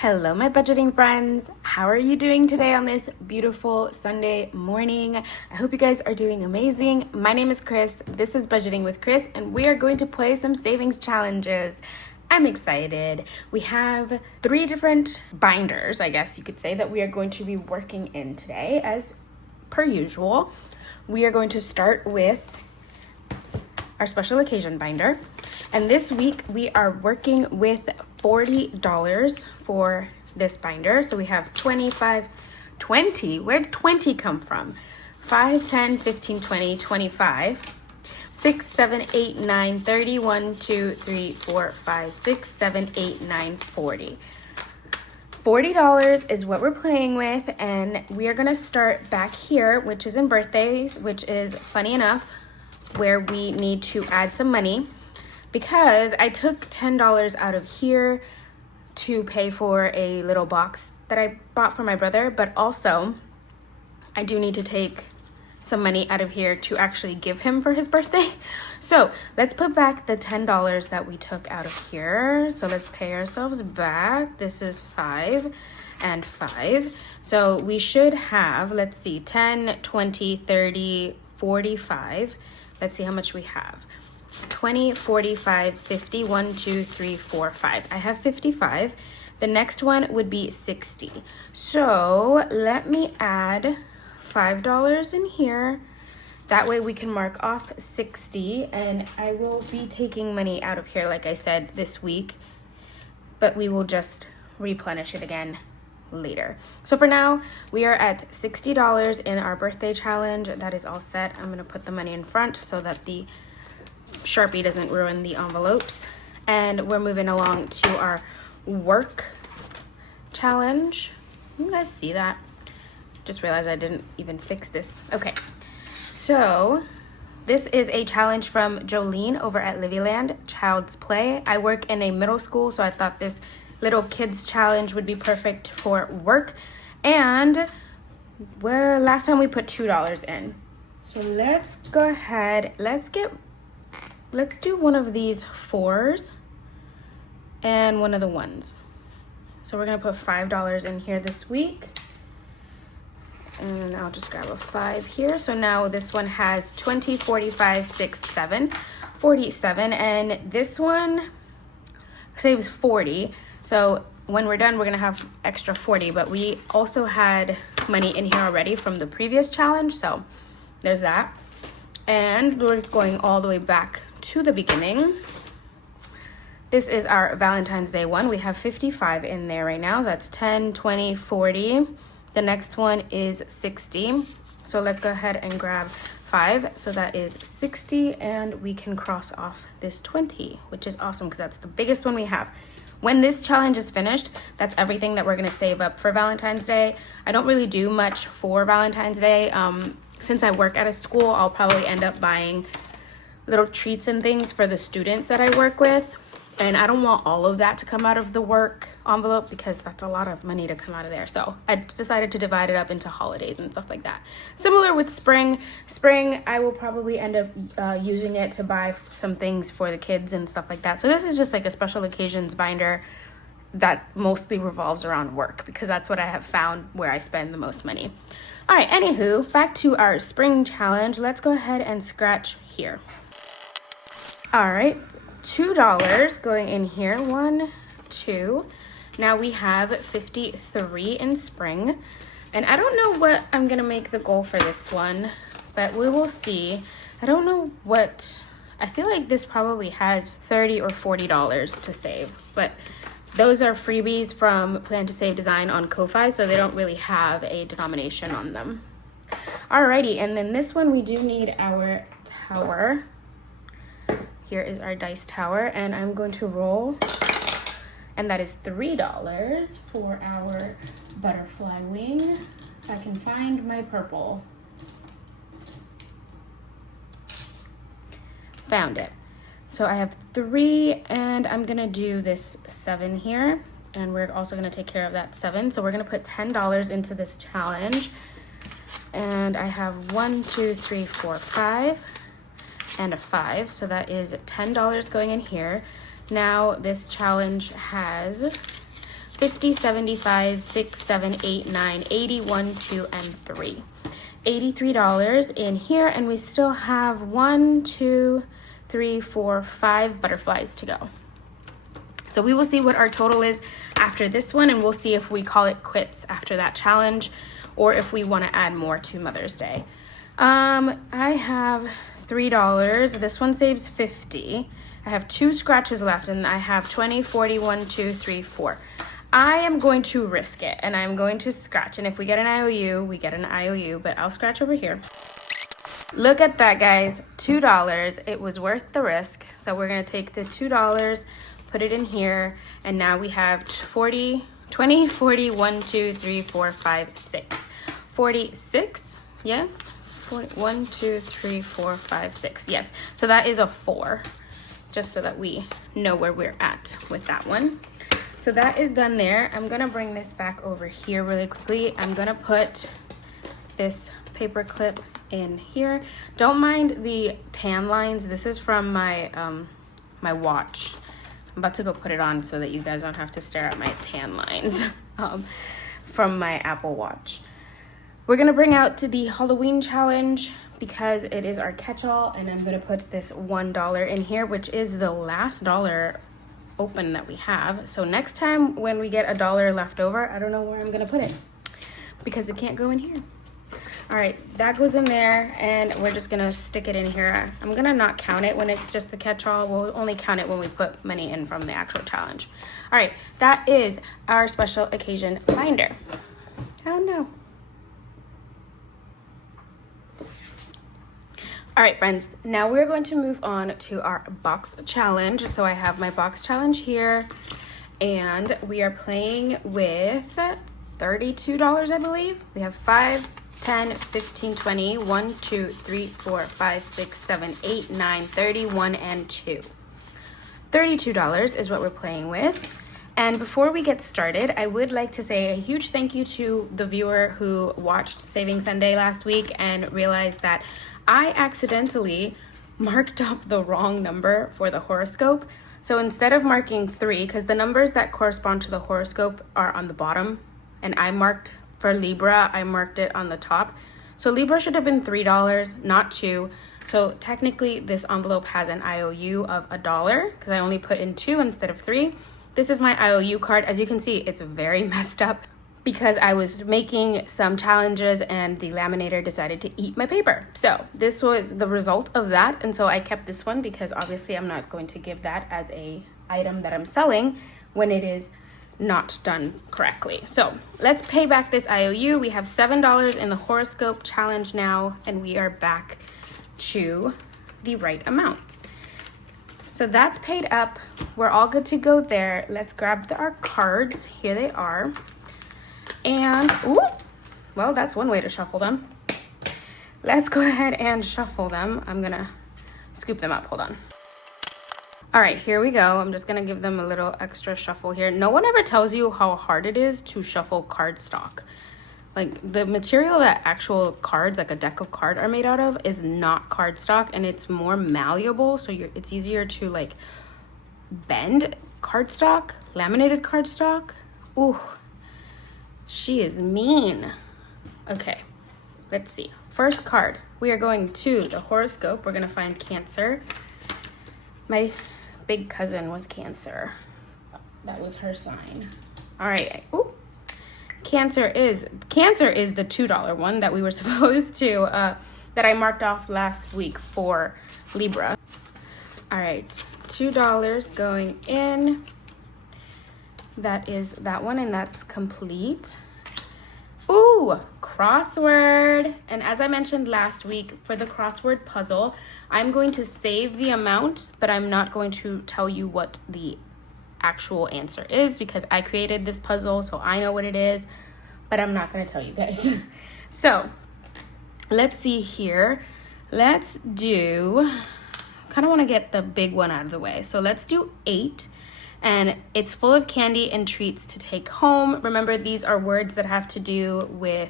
Hello, my budgeting friends. How are you doing today on this beautiful Sunday morning? I hope you guys are doing amazing. My name is Cris. This is Budgeting with Cris, and we are going to play some savings challenges. I'm excited. We have 3 different binders, I guess you could say, that we are going to be working in today. As per usual, we are going to start with our special occasion binder. And this week we are working with $40 for this binder. So we have 25, 20. Where did 20 come from? 5, 10, 15, 20, 25, 6, 7, 8, 9, 30, 1, 2, 3, 4, 5, 6, 7, 8, 9, 40. $40 is what we're playing with, and we are gonna start back here, which is in birthdays, which is funny enough, where we need to add some money because I took $10 out of here to pay for a little box that I bought for my brother, but also I do need to take some money out of here to actually give him for his birthday. So let's put back the $10 that we took out of here. So let's pay ourselves back. This is 5 and 5. So we should have, let's see, 10, 20, 30, 45. Let's see how much we have. 20, 45, 50, 1, 2, 3, 4, 5. I have 55. The next one would be 60. So let me add $5 in here. That way we can mark off 60, and I will be taking money out of here, like I said, this week, but we will just replenish it again later. So for now, we are at $60 in our birthday challenge. That is all set. I'm going to put the money in front so that the Sharpie doesn't ruin the envelopes. And we're moving along to our work challenge. You guys see that? Just realized I didn't even fix this. Okay, so this is a challenge from Jolene over at Blvd, Child's Play. I work in a middle school, so I thought this little kids challenge would be perfect for work. And well, last time we put $2 in. So let's go ahead, let's do one of these 4s and one of the 1s. So we're gonna put $5 in here this week. And I'll just grab a 5 here. So now this one has 20, 45, 6, 7, 47. And this one saves 40. So when we're done, we're gonna have extra 40, but we also had money in here already from the previous challenge. So there's that. And we're going all the way back to the beginning. This is our Valentine's Day one. We have 55 in there right now. So that's 10, 20, 40. The next one is 60. So let's go ahead and grab 5. So that is 60, and we can cross off this 20, which is awesome because that's the biggest one we have. When this challenge is finished, that's everything that we're gonna save up for Valentine's Day. I don't really do much for Valentine's Day. Since I work at a school, I'll probably end up buying little treats and things for the students that I work with. And I don't want all of that to come out of the work envelope because that's a lot of money to come out of there. So I decided to divide it up into holidays and stuff like that. Similar with spring. Spring, I will probably end up using it to buy some things for the kids and stuff like that. So this is just like a special occasions binder that mostly revolves around work because that's what I have found where I spend the most money. All right, anywho, back to our spring challenge. Let's go ahead and scratch here. All right. $2 going in here. 1, 2. Now we have 53 in spring. And I don't know what I'm going to make the goal for this one, but we will see. I don't know what, I feel like this probably has $30 or $40 to save, but those are freebies from Plan to Save Design on Ko-Fi, so they don't really have a denomination on them. Alrighty, and then this one we do need our tower. Here is our dice tower, and I'm going to roll, and that is $3 for our butterfly wing. I can find my purple. Found it. So I have 3, and I'm gonna do this 7 here, and we're also gonna take care of that 7. So we're gonna put $10 into this challenge, and I have 1, 2, 3, 4, 5. And a 5, so that is $10 going in here. Now this challenge has 50, 75, 6, 7, 8, 9, 80, 1, 2, and 3. $83 in here, and we still have 1, 2, 3, 4, 5 butterflies to go. So we will see what our total is after this one, and we'll see if we call it quits after that challenge or if we want to add more to Mother's Day. I have $3. This one saves 50. I have 2 scratches left, and I have 20, 40, 1, 2, 3, 4. I am going to risk it, and I'm going to scratch. And if we get an IOU, we get an IOU, but I'll scratch over here. Look at that, guys. $2. It was worth the risk. So we're going to take the $2, put it in here, and now we have 40, 20, 40, 1, 2, 3, 4, 5, 6. 46, yeah? 40, 1, 2, 3, 4, 5, 6. Yes, so that is a 4, just so that we know where we're at with that one. So that is done there. I'm gonna bring this back over here really quickly. I'm gonna put this paper clip in here. Don't mind the tan lines. This is from my my watch. I'm about to go put it on so that you guys don't have to stare at my tan lines from my Apple Watch. We're gonna bring out to the Halloween challenge because it is our catch-all, and I'm gonna put this $1 in here, which is the last dollar open that we have. So next time when we get $1 left over, I don't know where I'm gonna put it because it can't go in here. All right, that goes in there, and we're just gonna stick it in here. I'm gonna not count it when it's just the catch-all. We'll only count it when we put money in from the actual challenge. All right, that is our special occasion binder. Oh no. All right, friends, now we're going to move on to our box challenge. So I have my box challenge here, and we are playing with $32, I believe. We have 5, 10, 15, 20, 1, 2, 3, 4, 5, 6, 7, 8, 9, 31, and 2. $32 is what we're playing with. And before we get started, I would like to say a huge thank you to the viewer who watched Saving Sunday last week and realized that I accidentally marked off the wrong number for the horoscope. So instead of marking 3, because the numbers that correspond to the horoscope are on the bottom, and I marked for Libra, I marked it on the top. So Libra should have been $3, not 2. So technically this envelope has an IOU of $1 because I only put in 2 instead of 3. This is my IOU card. As you can see, it's very messed up because I was making some challenges and the laminator decided to eat my paper. So this was the result of that. And so I kept this one because obviously I'm not going to give that as a item that I'm selling when it is not done correctly. So let's pay back this IOU. We have $7 in the horoscope challenge now, and we are back to the right amounts. So that's paid up. We're all good to go there. Let's grab our cards. Here they are. And, ooh, well, that's one way to shuffle them. Let's go ahead and shuffle them. I'm gonna scoop them up, hold on. All right, here we go. I'm just gonna give them a little extra shuffle here. No one ever tells you how hard it is to shuffle cardstock. Like the material that actual cards, like a deck of cards are made out of is not cardstock, and it's more malleable. So it's easier to like bend cardstock, laminated cardstock. Ooh. She is mean. Okay, let's see. First card, we are going to the horoscope. We're gonna find Cancer. My big cousin was Cancer. That was her sign. All right. Ooh. Cancer is the $2 one that we were supposed to, that I marked off last week for Libra. All right, $2 going in. That is that one, and that's complete. Ooh, crossword. And as I mentioned last week, for the crossword puzzle, I'm going to save the amount, but I'm not going to tell you what the actual answer is because I created this puzzle, so I know what it is, but I'm not going to tell you guys. So let's see here. Let's do, kind of want to get the big one out of the way. So let's do 8. And it's full of candy and treats to take home. Remember, these are words that have to do with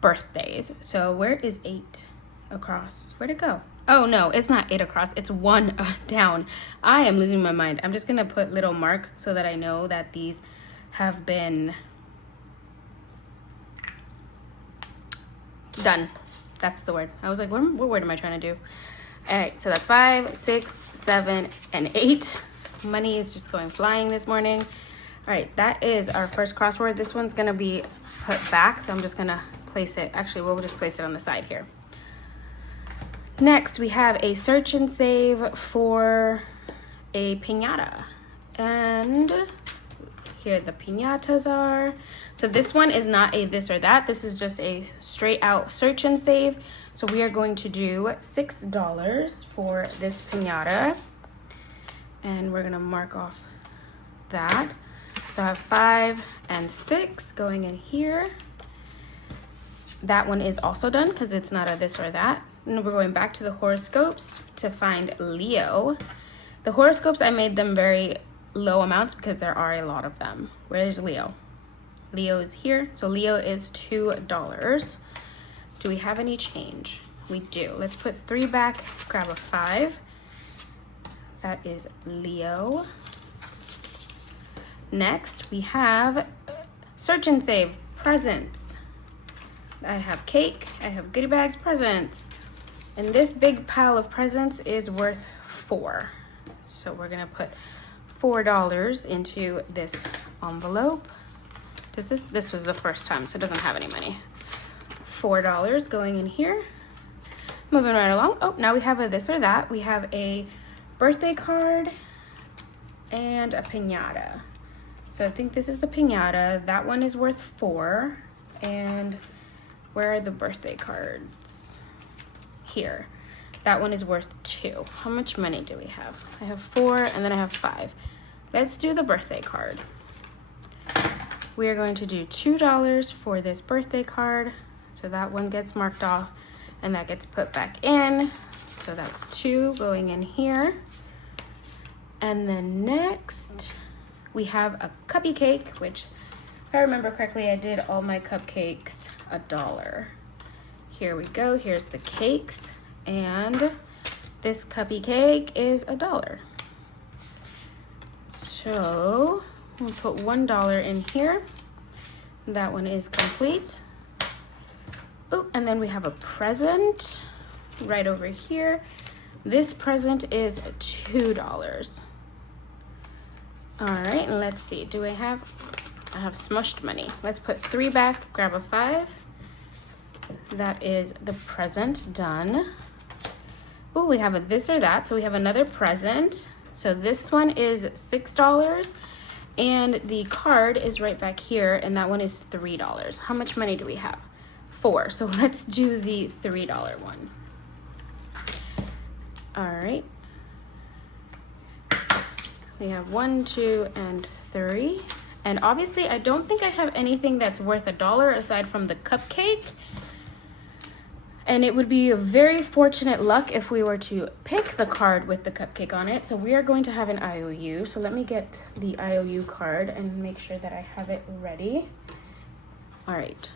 birthdays. So where is 8 across? Where'd it go? Oh no, it's not 8 across, it's 1 down. I am losing my mind. I'm just gonna put little marks so that I know that these have been done. That's the word. I was like, what word am I trying to do? All right, so that's 5, 6, 7, and 8. Money is just going flying this morning. All right, that is our first crossword. This one's gonna be put back, so I'm just gonna place it. Actually, we'll just place it on the side here. Next, we have a search and save for a piñata. And here the piñatas are. So this one is not a this or that. This is just a straight out search and save. So we are going to do $6 for this piñata. And we're gonna mark off that. So I have 5 and 6 going in here. That one is also done because it's not a this or that. And we're going back to the horoscopes to find Leo. The horoscopes, I made them very low amounts because there are a lot of them. Where's Leo? Leo is here. So Leo is $2. Do we have any change? We do. Let's put 3 back, grab a 5. That is Leo. Next, we have search and save, presents. I have cake, I have goodie bags, presents. And this big pile of presents is worth 4. So we're gonna put $4 into this envelope. This was the first time, so it doesn't have any money. $4 going in here. Moving right along. Oh, now we have a this or that. We have a birthday card and a piñata. So I think this is the piñata. That one is worth 4. And where are the birthday cards? Here. That one is worth 2. How much money do we have? I have 4 and then I have 5. Let's do the birthday card. We are going to do $2 for this birthday card. So that one gets marked off and that gets put back in. So that's 2 going in here. And then next, we have a cupcake, which if I remember correctly, I did all my cupcakes $1. Here we go, here's the cakes. And this cupcake is $1. So we'll put $1 in here. That one is complete. Oh, and then we have a present right over here. This present is $2. All right, and let's see, I have smushed money. Let's put 3 back, grab a 5. That is the present done. Oh, we have a this or that, so we have another present. So this one is $6, and the card is right back here, and that one is $3. How much money do we have? 4, so let's do the $3 one. All right. We have 1, 2, and 3. And obviously, I don't think I have anything that's worth $1 aside from the cupcake. And it would be a very fortunate luck if we were to pick the card with the cupcake on it. So we are going to have an IOU. So let me get the IOU card and make sure that I have it ready. All right.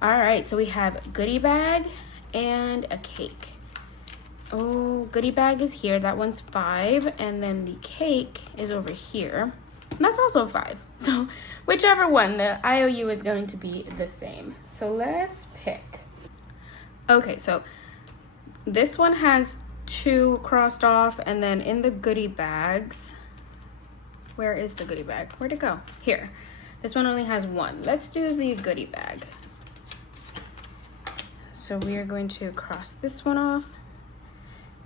All right, so we have goodie bag and a cake. Oh, goodie bag is here. That one's 5. And then the cake is over here. And that's also 5. So whichever one, the IOU is going to be the same. So let's pick. Okay, so this one has 2 crossed off. And then in the goodie bags, where is the goodie bag? Where'd it go? Here. This one only has 1. Let's do the goodie bag. So we are going to cross this one off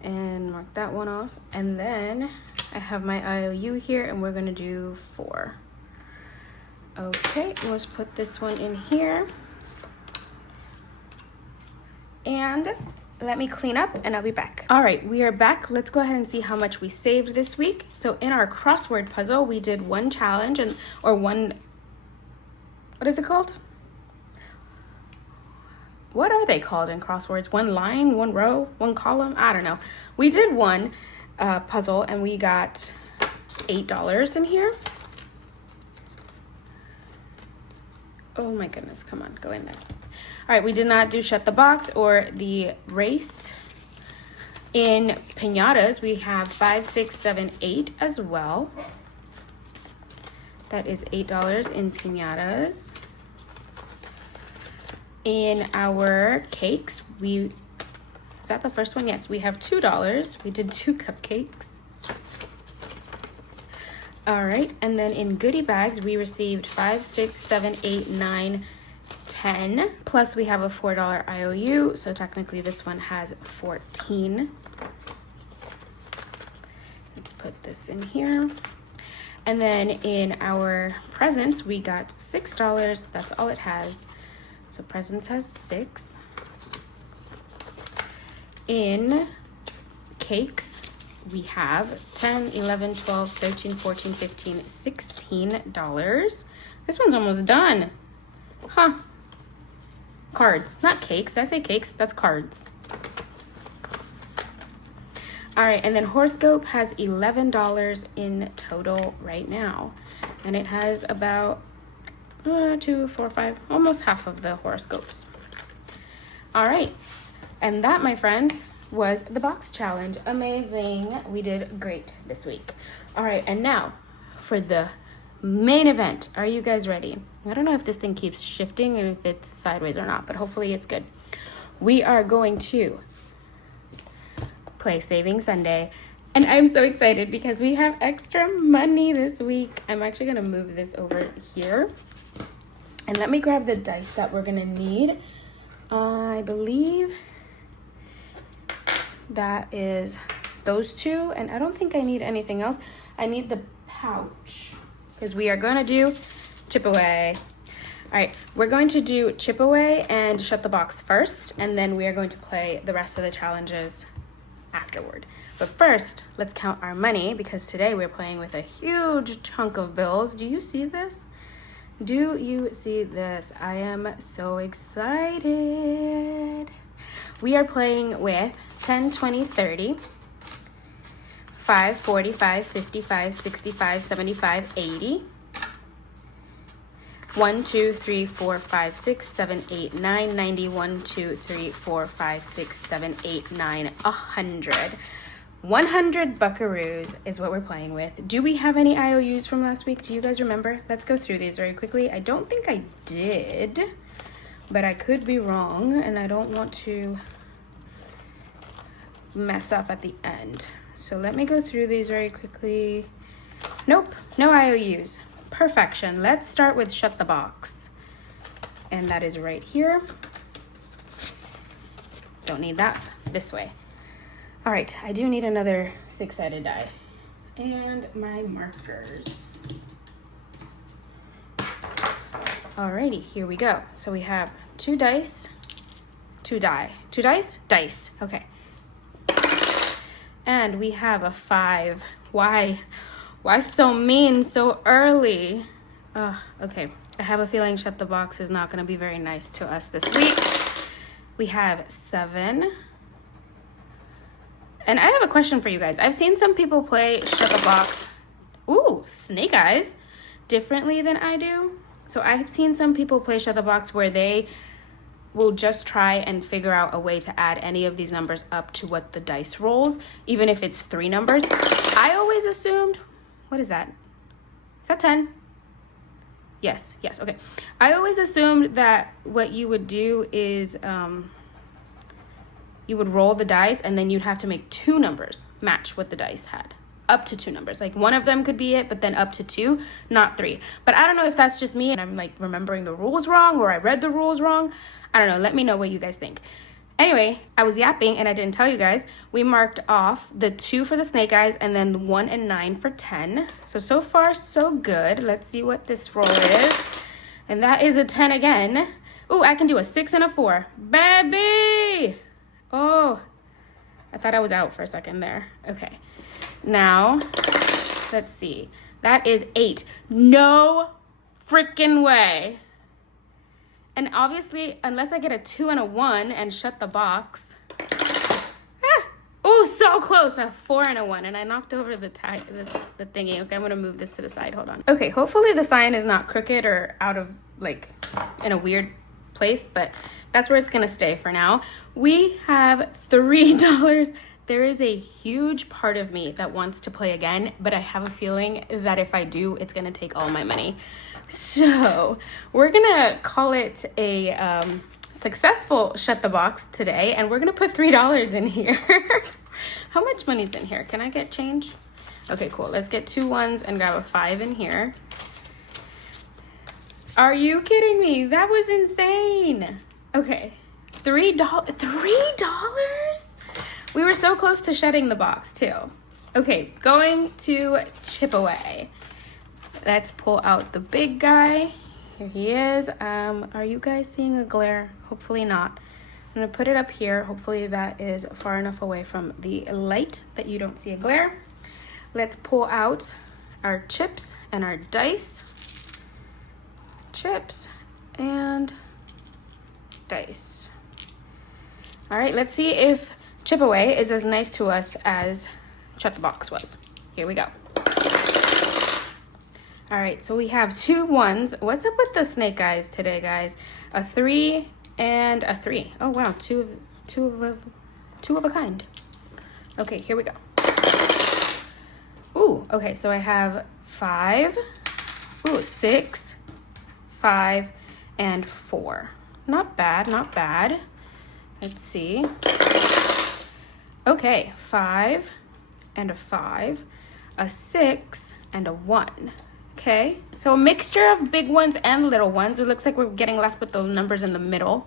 and mark that one off. And then I have my IOU here and we're gonna do 4. Okay, let's put this one in here. And let me clean up and I'll be back. All right, we are back. Let's go ahead and see how much we saved this week. So in our crossword puzzle, we did 1 challenge what is it called? What are they called in crosswords? 1 line, 1 row, 1 column? I don't know. We did 1 puzzle and we got $8 in here. Oh my goodness, come on, go in there. All right, we did not do shut the box or the race. In piñatas, we have 5, 6, 7, 8 as well. That is $8 in piñatas. In our cakes, is that the first one? Yes, we have $2. We did 2 cupcakes. All right, and then in goodie bags, we received 5, 6, 7, 8, 9, 10. Plus we have a $4 IOU, so technically this one has 14. Let's put this in here. And then in our presents, we got $6. That's all it has. So presents has 6. In cakes, we have 10, 11, 12, 13, 14, 15, $16. This one's almost done. Huh. Cards, not cakes. Did I say cakes? That's cards. All right, and then horoscope has $11 in total right now. And it has about 2, 4, 5, almost half of the horoscopes. All right, and that, my friends, was the box challenge. Amazing. We did great this week. All right, and now for the main event. Are you guys ready? I don't know if this thing keeps shifting and if it's sideways or not, but hopefully it's good. We are going to play Saving Sunday, and I'm so excited because we have extra money this week. I'm actually going to move this over here, and let me grab the dice that we're going to need. I believe that is those 2, and I don't think I need anything else. I need the pouch because we are going to do chip away. All right, we're going to do chip away and shut the box first, and then we are going to play the rest of the challenges afterward. But first, let's count our money because today we're playing with a huge chunk of bills. Do you see this? Do you see this? I am so excited. We are playing with 10, 20, 30, 5, 45, 55, 65, 75, 80. 1, 2, 3, 4, 5, 6, 7, 8, 9, 90, 1, 2, 3, 4, 5, 6, 7, 8, 9, 100. 100 buckaroos is what we're playing with. Do we have any IOUs from last week? Do you guys remember? Let's go through these very quickly. I don't think I did, but I could be wrong, and I don't want to mess up at the end. So let me go through these very quickly. Nope, no IOUs. Perfection. Let's start with shut the box. And that is right here. Don't need that. This way. All right, I do need another 6-sided die. And my markers. Alrighty, here we go. So we have 2 dice, 2 die. 2 dice? Dice. Okay. And we have a 5. Why? Why so mean so early? Okay. I have a feeling shut the box is not going to be very nice to us this week. We have 7. And I have a question for you guys. I've seen some people play shut the box, ooh, snake eyes, differently than I do. So I've seen some people play shut the box where they will just try and figure out a way to add any of these numbers up to what the dice rolls, even if it's 3 numbers. I always assumed, what is that? Is that 10? Yes, okay. I always assumed that what you would do is you would roll the dice and then you'd have to make 2 numbers match what the dice had. Up to 2 numbers. Like one of them could be it, but then up to 2, not 3. But I don't know if that's just me and I'm like remembering the rules wrong or I read the rules wrong. I don't know. Let me know what you guys think. Anyway, I was yapping and I didn't tell you guys. We marked off the 2 for the snake eyes and then the 1 and 9 for 10. So far, so good. Let's see what this roll is. And that is a 10 again. Ooh, I can do a 6 and a 4. Baby! Oh, I thought I was out for a second there. Okay. Now, let's see. That is 8. No freaking way. And obviously, unless I get a 2 and a 1 and shut the box. Oh, so close. A 4 and a 1. And I knocked over the thingy. Okay, I'm going to move this to the side. Hold on. Okay, hopefully the sign is not crooked or out of, like, in a weird place. But that's where it's going to stay for now. We have $3 there is a huge part of me that wants to play again, but I have a feeling that if I do, it's gonna take all my money. So we're gonna call it a successful Shut the Box today, and we're gonna put $3 in here. How much money's in here? Can I get change? Okay, cool. Let's get 2 ones and grab a 5 in here. Are you kidding me? That was insane. Okay, $3? We were so close to shutting the box too. Okay, going to chip away. Let's pull out the big guy. Here he is. Are you guys seeing a glare? Hopefully not. I'm gonna put it up here. Hopefully that is far enough away from the light that you don't see a glare. Let's pull out our chips and our dice. Chips and dice. All right, let's see if chip away is as nice to us as Shut the Box was. Here we go. All right, so we have 2 ones. What's up with the snake eyes today, guys? A 3 and a 3. Oh wow, two of a kind. Okay, here we go. Ooh, okay, so I have 5. Ooh, 6, 5, and 4. Not bad, not bad. Let's see. Okay, 5 and a 5, a 6 and a 1. Okay, so a mixture of big ones and little ones. It looks like we're getting left with those numbers in the middle.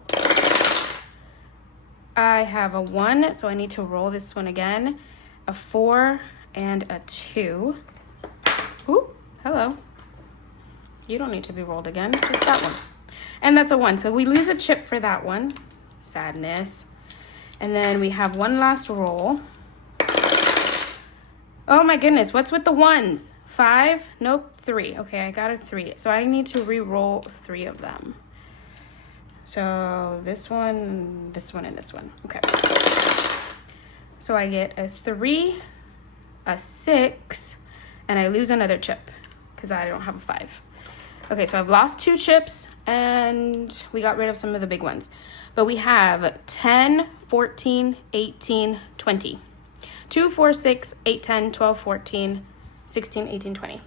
I have a 1, so I need to roll this one again. A 4 and a 2. Ooh, hello. You don't need to be rolled again, just that one. And that's a 1, so we lose a chip for that one. Sadness. And then we have one last roll. Oh my goodness, what's with the ones? 5? Nope, 3. Okay, I got a 3. So I need to re-roll 3 of them. So this one, and this one. Okay. So I get a 3, a 6, and I lose another chip because I don't have a 5. Okay, so I've lost 2 chips and we got rid of some of the big ones. But we have 10, 14, 18, 20. 2, 4, 6, 8, 10, 12, 14, 16, 18, 20.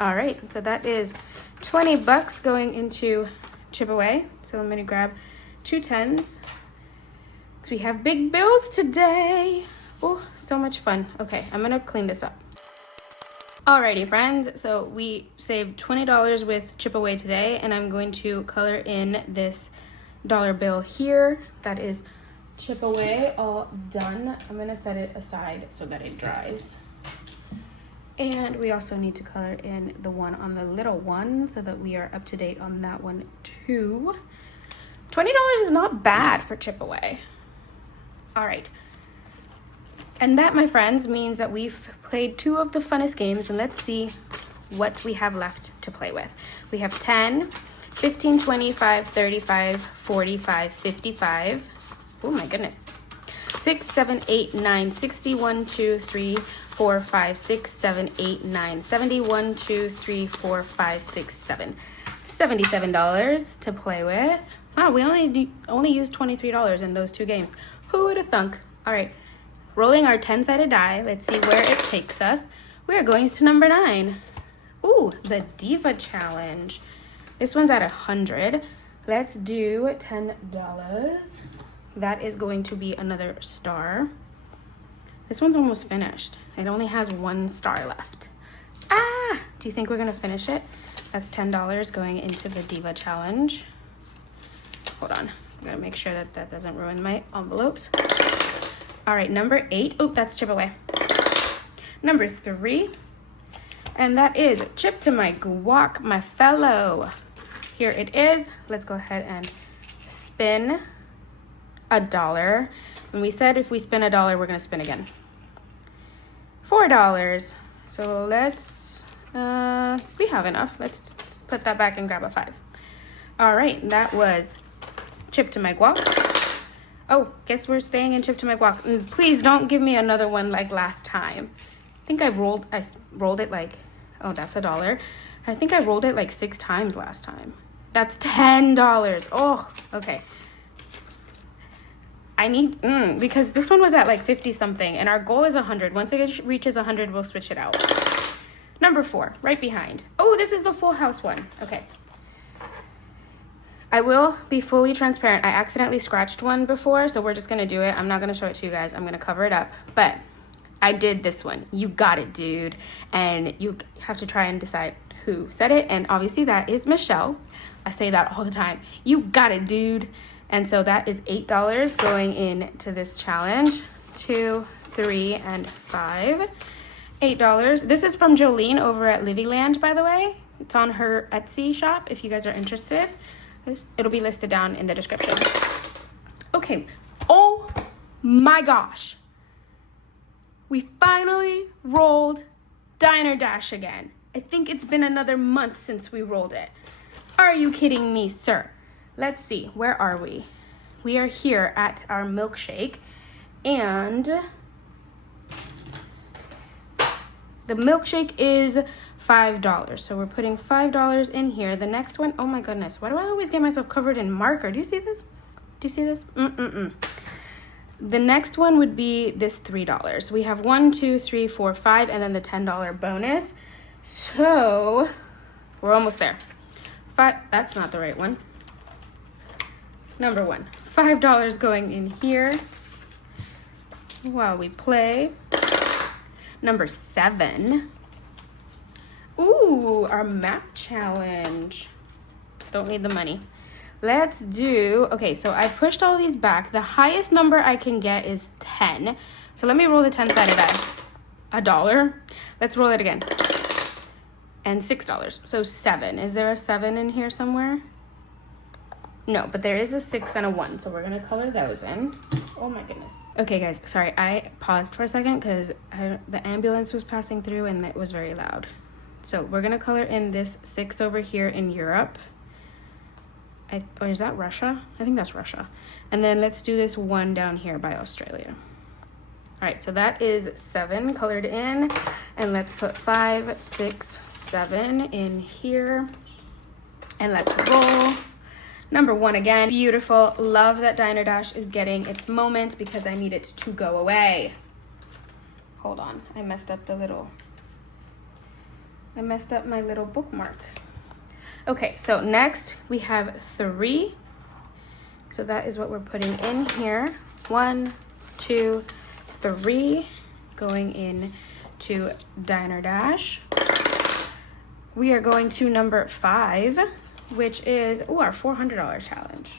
All right, so that is $20 going into chip away. So I'm gonna grab 2 10s because we have big bills today. Oh, so much fun. Okay, I'm gonna clean this up. Alrighty, friends, so we saved $20 with chip away today, and I'm going to color in this dollar bill here. That is chip away, all done. I'm gonna set it aside so that it dries. And we also need to color in the one on the little one so that we are up to date on that one too. $20 is not bad for chip away. All right. And that, my friends, means that we've played 2 of the funnest games, and let's see what we have left to play with. We have 10, 15, 25, 35, 45, 55. Oh my goodness. 6, 7, 8, 9, 60, 1, 2, 3, 4, 5, 6, 7, 8, 9, 70, 1, 2, 3, 4, 5, 6, 7. $77 to play with. Wow, we only used $23 in those 2 games. Who would have thunk? All right, rolling our 10-sided die. Let's see where it takes us. We are going to number 9. Ooh, the Diva Challenge. This one's at 100. Let's do $10. That is going to be another star. This one's almost finished. It only has 1 star left. Ah! Do you think we're gonna finish it? That's $10 going into the Diva Challenge. Hold on. I'm gonna make sure that that doesn't ruin my envelopes. All right, number 8. Oh, that's chip away. Number 3. And that is chip to my guac, my fellow. Here it is. Let's go ahead and spin $1. And we said if we spin $1, we're gonna spin again. $4. So let's, we have enough. Let's put that back and grab a 5. All right, that was chip to my guac. Oh, guess we're staying in chip to my guac. And please don't give me another one like last time. I think I rolled it like, oh, that's $1. I think I rolled it like 6 times last time. That's $10. Oh, okay. I need, because this one was at like 50 something and our goal is 100. Once it reaches 100, we'll switch it out. Number 4, right behind. Oh, this is the Full House one. Okay. I will be fully transparent. I accidentally scratched one before, so we're just gonna do it. I'm not gonna show it to you guys. I'm gonna cover it up, but I did this one. You got it, dude. And you have to try and decide who said it. And obviously that is Michelle. I say that all the time. You got it, dude. And so that is $8 going into this challenge. 2, 3, and 5. $8. This is from Jolene over at Blvd, by the way. It's on her Etsy shop if you guys are interested. It'll be listed down in the description. Okay. Oh my gosh. We finally rolled Diner Dash again. I think it's been another month since we rolled it. Are you kidding me, sir? Let's see. Where are we? We are here at our milkshake. And the milkshake is $5. So we're putting $5 in here. The next one, oh my goodness, why do I always get myself covered in marker? Do you see this? Do you see this? The next one would be this $3. We have 1, 2, 3, 4, 5, and then the $10 bonus. So we're almost there. 5, that's not the right one. Number 1, $5 going in here while we play. Number 7. Ooh, our map challenge. Don't need the money. Let's do, okay, so I pushed all these back. The highest number I can get is 10. So let me roll the 10-sided die. $1. Let's roll it again. And $6. So 7. Is there a 7 in here somewhere? No, but there is a 6 and a 1. So we're going to color those in. Oh my goodness. Okay, guys, sorry. I paused for a second because the ambulance was passing through and it was very loud. So we're going to color in this 6 over here in Europe. Or is that Russia? I think that's Russia. And then let's do this 1 down here by Australia. All right, so that is 7 colored in. And let's put 5, 6, 7 in here. And let's roll. Number 1 again. Beautiful. Love that Diner Dash is getting its moment because I need it to go away. Hold on. I messed up my little bookmark. Okay, so next we have 3. So that is what we're putting in here. 1, 2, 3 going in to Diner Dash. We are going to number 5, which is our $400 challenge.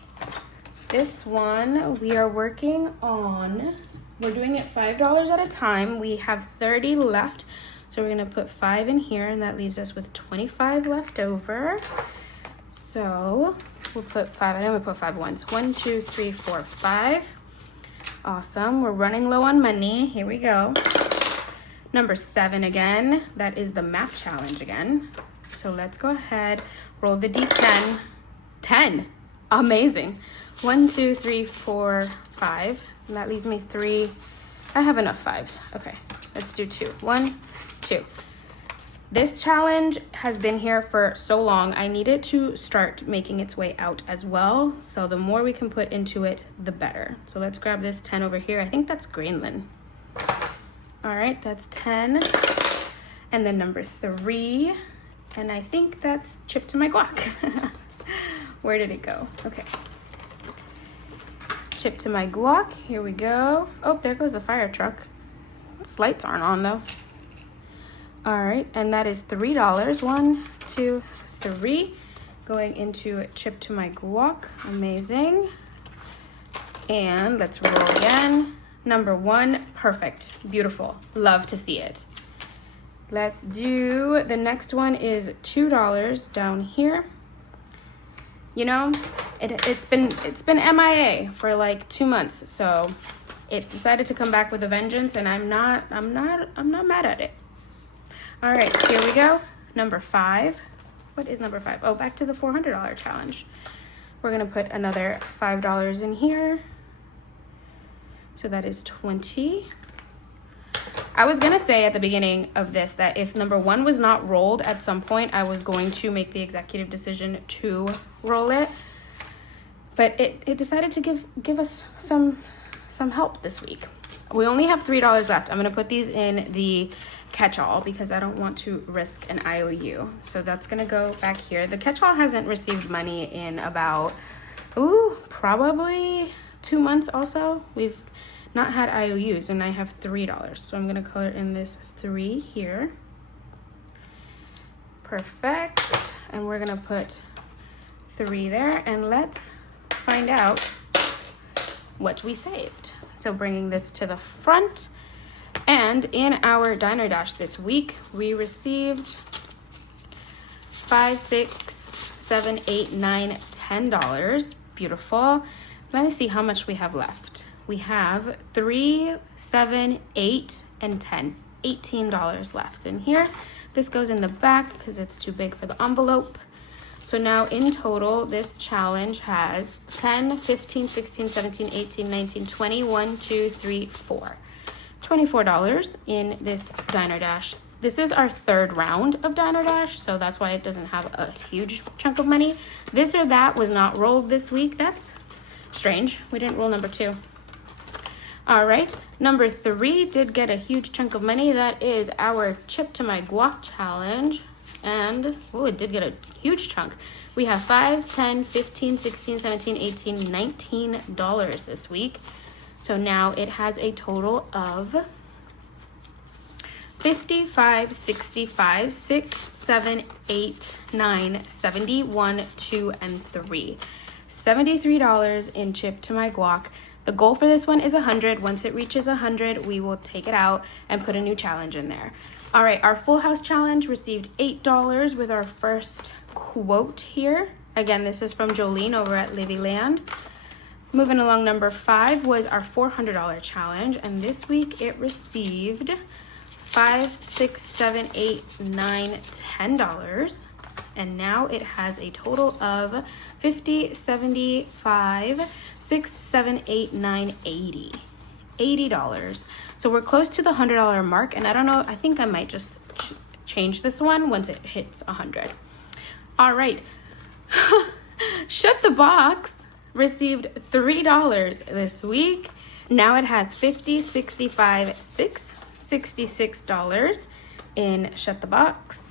This one we are working on. We're doing it $5 at a time. We have 30 left. So we're gonna put 5 in here and that leaves us with 25 left over. So we'll put 5, I think we'll put 5 once. 1, 2, 3, 4, 5. Awesome, we're running low on money. Here we go. Number 7 again, that is the map challenge again. So let's go ahead, roll the D10. 10, amazing. 1, 2, 3, 4, 5. And that leaves me 3. I have enough 5s. Okay, let's do 2. 1, 2. This challenge has been here for so long. I need it to start making its way out as well. So the more we can put into it, the better. So let's grab this 10 over here. I think that's Greenland. All right, that's 10. And then number 3. And I think that's Chip to my guac. Where did it go? Okay. Chip to my guac. Here we go. Oh, there goes the fire truck. Its lights aren't on though. All right, and that is $3. 1, 2, 3 going into Chip to my guac. Amazing. And let's roll again. Number 1, perfect, beautiful. Love to see it. Let's do, the next one is $2 down here. You know, it's been MIA for like 2 months, so it decided to come back with a vengeance, and I'm not mad at it. All right, here we go. Number 5. What is number 5? Oh, back to the $400 challenge. We're gonna put another $5 in here. So that is 20. I was gonna say at the beginning of this that if number 1 was not rolled at some point, I was going to make the executive decision to roll it. But it decided to give us some some help this week. We only have $3 left. I'm gonna put these in the catch-all because I don't want to risk an IOU. So that's gonna go back here. The catch-all hasn't received money in about, probably 2 months also. We've not had IOUs and I have $3. So I'm gonna color in this 3 here. Perfect. And we're gonna put 3 there, and let's find out what we saved. So bringing this to the front, and in our Diner Dash this week, we received $5, $6, $7, $8, $9, $10. Beautiful. Let me see how much we have left. We have 3, 7, 8, and 10. $18 left in here. This goes in the back because it's too big for the envelope. So now in total, this challenge has 10, 15, 16, 17, 18, 19, 20, 1, 2, 3, 4. $24 in this Diner Dash. This is our 3rd round of Diner Dash, so that's why it doesn't have a huge chunk of money. This or that was not rolled this week. That's strange. We didn't roll number 2. All right, number 3 did get a huge chunk of money. That is our Chip to My Guac challenge. And, it did get a huge chunk. We have 5, 10, 15, 16, 17, 18, $19 this week. So now it has a total of 55, 65, 6, 7, 8, 9, 70, 1, 2, and 3. $73 in Chip to My Guac. The goal for this one is 100. Once it reaches 100, we will take it out and put a new challenge in there. All right, our Full House challenge received $8 with our first quote here. Again, this is from Jolene over at Blvd. Moving along, number 5 was our $400 challenge, and this week it received $5, 6, 7, 8, 9, $10. And now it has a total of 50, 75, 6, 7, 8, 9, 80. $80. So we're close to the $100 mark, and I don't know, I think I might just change this one once it hits 100. All right. Shut the Box received $3 this week. Now it has 50, 65, 6, $66 in Shut the Box.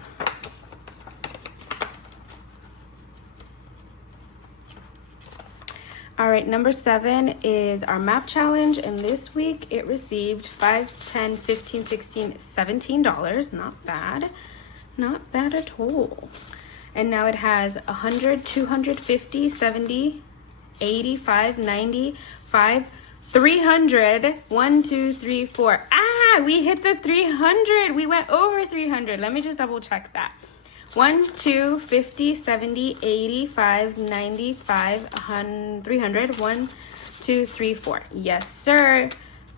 All right, number 7 is our map challenge, and this week it received 5, 10, 15, 16, $17. Not bad. Not bad at all. And now it has 100, 250, 70, 85, 90, 5, 300, 1, 2, 3, 4. We hit the 300. We went over 300. Let me just double check that. 1, 2, 50, 70, 85, 95, 100, 300, 1, 2, 3, 4. Yes, sir.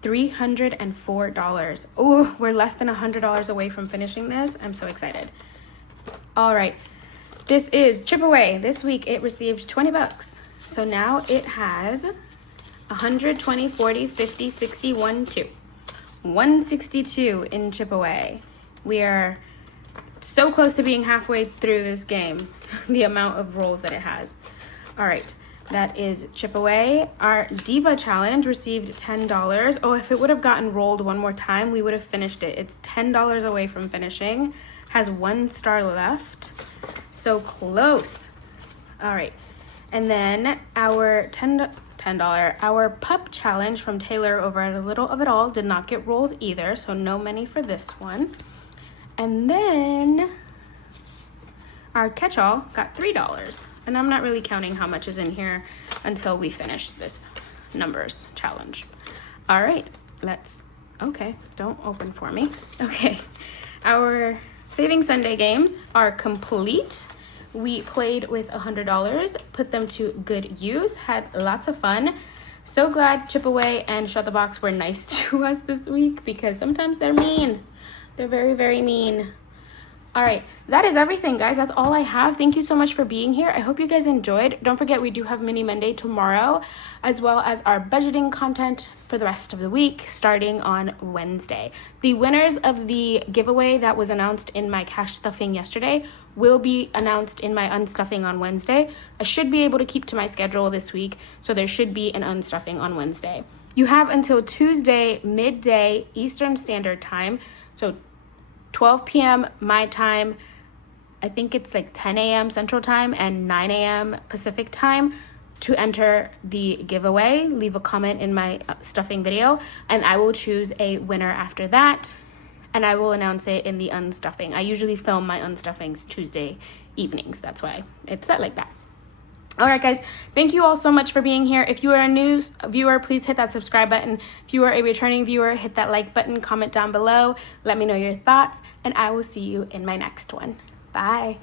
$304. Oh, we're less than $100 away from finishing this. I'm so excited. All right. This is Chip Away. This week it received $20. So now it has 100, 20, 40, 50, 60, 1, 2. 162 in Chip Away. We are so close to being halfway through this game, the amount of rolls that it has. All right, that is Chip Away. Our Diva challenge received $10. Oh, if it would have gotten rolled one more time, we would have finished it. It's $10 away from finishing. Has 1 star left. So close. All right, and then our $10 our Pup challenge from Taylor over at A Little of It All did not get rolls either, so no money for this one. And then our catch-all got $3. And I'm not really counting how much is in here until we finish this numbers challenge. All right, okay, don't open for me. Okay, our Saving Sunday games are complete. We played with $100, put them to good use, had lots of fun. So glad Chip Away and Shut the Box were nice to us this week because sometimes they're mean. They're very, very mean. All right, that is everything, guys. That's all I have. Thank you so much for being here. I hope you guys enjoyed. Don't forget, we do have Mini Monday tomorrow, as well as our budgeting content for the rest of the week, starting on Wednesday. The winners of the giveaway that was announced in my cash stuffing yesterday will be announced in my unstuffing on Wednesday. I should be able to keep to my schedule this week, so there should be an unstuffing on Wednesday. You have until Tuesday, midday Eastern Standard Time. So 12 p.m. my time. I think it's like 10 a.m. Central Time and 9 a.m. Pacific Time to enter the giveaway. Leave a comment in my stuffing video and I will choose a winner after that. And I will announce it in the unstuffing. I usually film my unstuffings Tuesday evenings. That's why it's set like that. All right, guys, thank you all so much for being here. If you are a new viewer, please hit that subscribe button. If you are a returning viewer, hit that like button, comment down below. Let me know your thoughts, and I will see you in my next one. Bye.